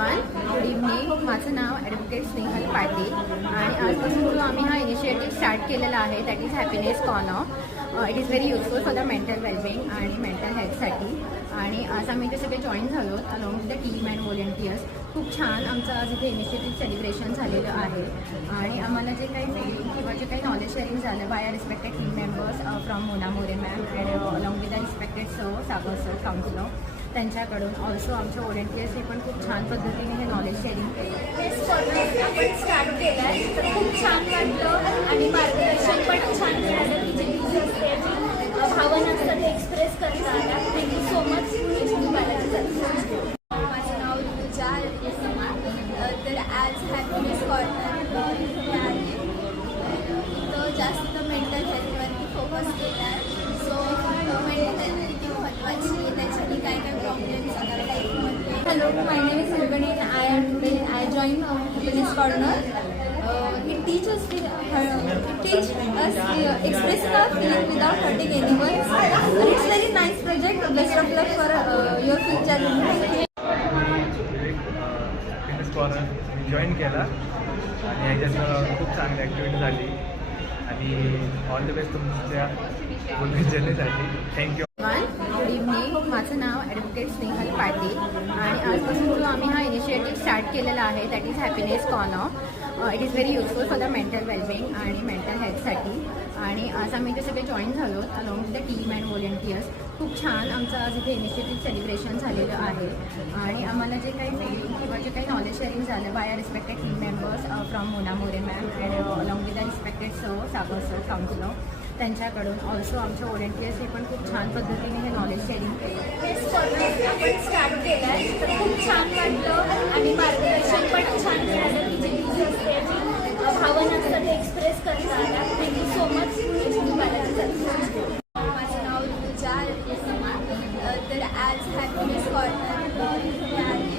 Good evening. माझं नाव advocate Snehal Patil आणि आजपासून जो आम्ही हा इनिशिएटिव्ह स्टार्ट केलेला आहे that is happiness corner. It is very useful for the mental wellbeing आणि मेंटल हेल्थसाठी. आणि आज आम्ही ते सगळे जॉईन झालो along with the team and volunteers. खूप छान आमचं आज इथे इनिशिएटिव्ह सेलिब्रेशन झालेलं आहे आणि आम्हाला जे काही फीलिंग किंवा जे काही नॉलेज शेअरिंग झालं by our respected team members from Mona More ma'am and along with the respected sir Sagar sir counsellor त्यांच्याकडून ऑल्सो आमच्या व्हॉलेंटियर्सनी पण खूप छान पद्धतीने हे नॉलेज शेअरिंग केलं. आपण स्टार्ट केलं आहे तर खूप छान वाटलं आणि मार्गदर्शन पण छान मिळालं की जे भावना असतात ते एक्सप्रेस करता आल्या. Thank you so much. माझं नाव ऋतुजा तर आज हॅपीनेस कॉर्नर इथे आहे. इथं जास्त मेंटल हेल्थवरती फोकस केला आहे. सो मेंटल हेल्थ किती महत्त्वाची त्याच्यासाठी काय काय प्रॉब्लेम्स आपल्या लाईफमध्ये. Hello, my name is Nirvani and I joined Happiness Corner. It teaches us expressing our feeling without hurting anyone. And it's very nice project. Best of luck for your future. Happiness corner me join केला आणि ह्याच्यात खूप चांगली activity झाली आणि all the best तुमच्या पुढच्या जर्नीसाठी. Thank you. Good evening. माझं नाव ॲडव्होकेट स्नेहल पाटील आणि आजपासून जो आम्ही हा इनिशिएटिव्ह स्टार्ट केलेला आहे that is happiness corner. It is very useful for the mental wellbeing आणि मेंटल हेल्थसाठी. आणि आज आम्ही ते सगळे जॉईन झालो along with the team and volunteers. खूप छान आमचं आज इथे इनिशिएटिव्ह सेलिब्रेशन झालेलं आहे आणि आम्हाला जे काही फीलिंग किंवा जे काही नॉलेज शेअरिंग झालं by our respected team members from Mona More ma'am and along with the respected sir Sagar sir counsellor त्यांच्याकडून ऑल्सो आमच्या व्हॉलेंटियर्सनी पण खूप छान पद्धतीने हे नॉलेज शेअरिंग केलं. आपण स्टार्ट केलं आहे तर खूप छान वाटलं आणि मार्गदर्शन पण छान मिळालं की जे भावना असतात ते एक्सप्रेस करता आल्या. Thank you so much. माझं नाव ऋतुजा तर आज हॅपीनेस कॉर्नर इथे आहे.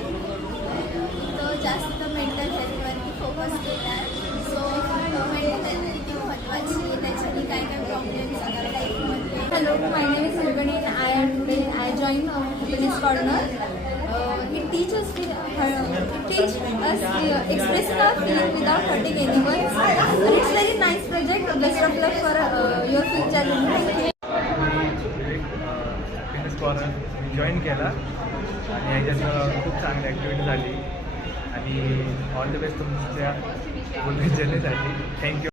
इथं जास्त मेंटल हेल्थवरती फोकस केला आहे. सो मेंटल हेल्थ किती महत्त्वाची त्याच्यासाठी काय काय प्रॉब्लेम्स आपल्या लाईफमध्ये. Hello, my name is Nirvani and I joined Happiness Corner. It teaches us expressing our feeling without hurting anyone. And it's very nice project. Best of luck for your future. Happiness corner me join केला आणि ह्याच्यात खूप चांगली activity झाली आणि all the best तुमच्या पुढच्या जर्नीसाठी. Thank you.